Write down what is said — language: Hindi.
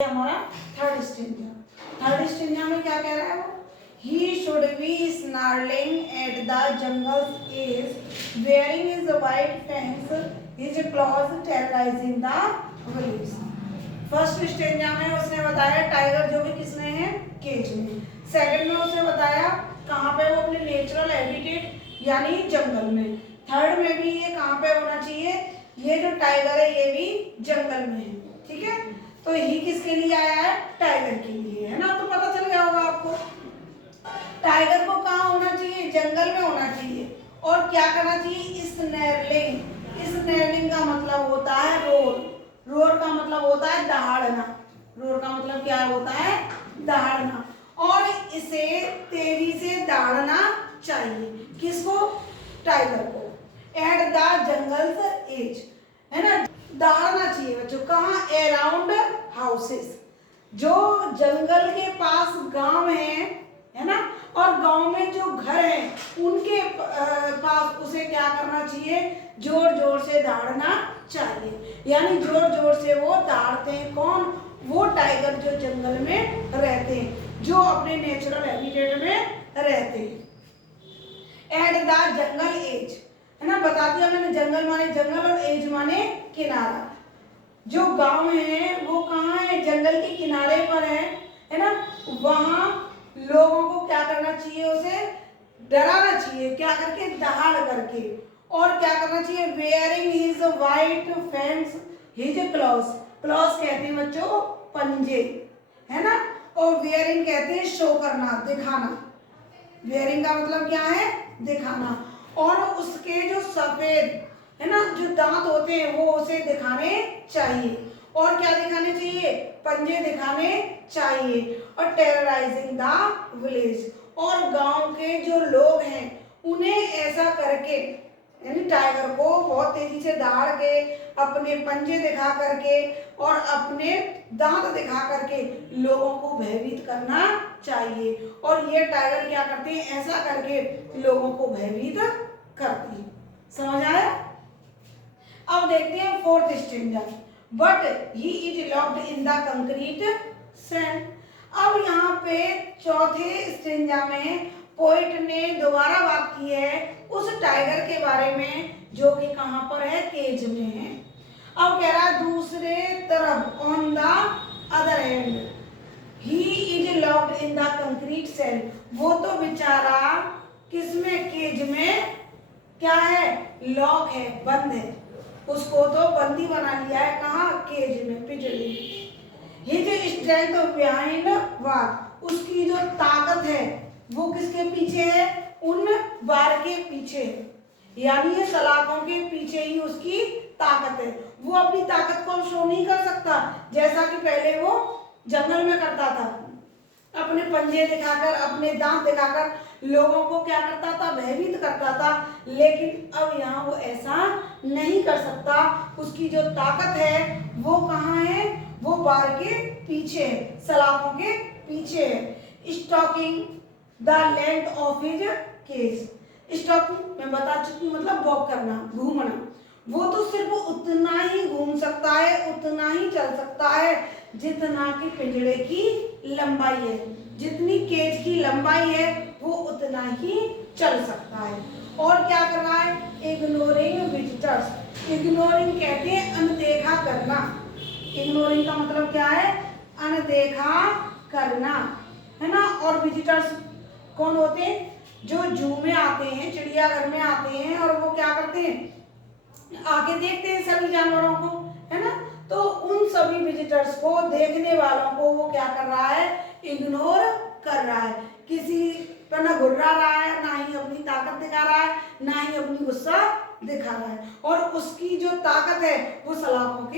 हमारा थर्ड स्टेंजा में क्या कह रहा है वो, he should be snarling at the jungle's edge wearing his white fangs, his claws terrorizing the village। First stanza में उसने बताया टाइगर जो कि किसमें है, केज में। सेकंड में उसने बताया कहाँ पे वो अपने नेचुरल हैबिटेट यानी जंगल में। थर्ड में भी ये कहाँ पे होना चाहिए, ये जो टाइगर है ये भी जंगल में है। ठीक है, तो ही किसके लिए आया है, टाइगर के लिए, है ना। तो पता चल गया होगा आपको टाइगर को कहाँ होना चाहिए, जंगल में होना चाहिए। और क्या करना चाहिए, स्नैरलिंग का मतलब होता है रोर, रोर का मतलब होता है दहाड़ना, रोर का मतलब क्या होता है, दहाड़ना। और इसे तेजी से दहाड़ना चाहिए, किसको, टाइगर को। एट द जंगल्स एज, है ना, दहाड़ना चाहिए बच्चों, कहाँ, अराउंड हाउसेस, जो जंगल के पास गांव है ना, और गांव में जो घर हैं उनके पास उसे क्या करना चाहिए, जोर जोर से दहाड़ना चाहिए। यानी जोर जोर से वो दहाड़ते हैं, कौन, वो टाइगर जो जंगल में रहते हैं, जो अपने नेचुरल हैबिटेट में रहते हैं। एट द जंगल एज, है ना, बता दिया मैंने, जंगल माने जंगल और एज माने किनारा। जो गांव है वो कहाँ है, जंगल के किनारे पर है ना। वहां लोगों को क्या करना चाहिए, उसे डराना चाहिए, क्या करके, दहाड़ करके। और क्या करना चाहिए, wearing his white fangs, his clause, clause कहते हैं बच्चों पंजे, है ना। और वेयरिंग कहते हैं शो करना, दिखाना। वेयरिंग का मतलब क्या है, दिखाना। और उसके जो सफेद, है ना, जो दांत होते हैं वो उसे दिखाने चाहिए। और क्या दिखाने चाहिए, पंजे दिखाने चाहिए। और टेरराइजिंग द विलेज, और गांव के जो लोग हैं उन्हें ऐसा करके, यानी टाइगर को बहुत तेजी से दहाड़ के, अपने पंजे दिखा करके और अपने दांत दिखा करके लोगों को भयभीत करना चाहिए। और ये टाइगर क्या करते हैं, ऐसा करके लोगों को भयभीत करते हैं। समझ आया। अब देखते हैं fourth stanza, but he is locked in the concrete sand. अब यहाँ पे चौथे स्टेंजा में पोइट ने दोबारा बात की है उस टाइगर के बारे में जो कि कहाँ पर है, केज में है। अब कह रहा है दूसरे तरफ, on the other hand he is locked in the concrete sand, वो तो बेचारा किसमें, केज में क्या है, लॉक है, बंद है, उसको तो बंदी बना लिया है, कहाँ, केज में, पिंजरे में। ये जो स्ट्रेंथ बिहाइंड वार, उसकी जो ताकत है वो किसके पीछे है, उन वार के पीछे है, यानी ये सलाखों के पीछे ही उसकी ताकत है। वो अपनी ताकत को शो नहीं कर सकता जैसा कि पहले वो जंगल में करता था, अपने पंजे दिखाकर, अपने दांत दिखाकर लोगों को क्या करता था, भयभीत करता था। लेकिन अब यहाँ वो ऐसा नहीं कर सकता, उसकी जो ताकत है वो कहाँ है, वो बार के पीछे है, सलाखों के पीछे है। Stalking the length of his cage, stalking मैं बता चुकी, मतलब वॉक करना, घूमना। वो तो सिर्फ उतना ही घूम सकता है, उतना ही चल सकता है जितना कि पिंजरे की लंबाई है, जितनी केज की लंबाई है वो उतना ही चल सकता है। और क्या कर रहा है, इग्नोरिंग विजिटर्स, इग्नोरिंग कहते हैं अनदेखा करना। इग्नोरिंग का मतलब क्या है, अनदेखा करना, है ना। और विजिटर्स कौन होते हैं, जो जू में आते हैं, चिड़ियाघर में आते हैं, और वो क्या करते हैं, आके देखते हैं सभी जानवरों को, है ना। तो उन सभी विजिटर्स को, देखने वालों को वो क्या कर रहा है, इग्नोर कर रहा है। किसी पर ना घुर्रा रहा है, ना ही अपनी ताकत दिखा रहा है, ना ही अपनी गुस्सा दिखा रहा है। और उसकी जो ताकत है वो सलाखों के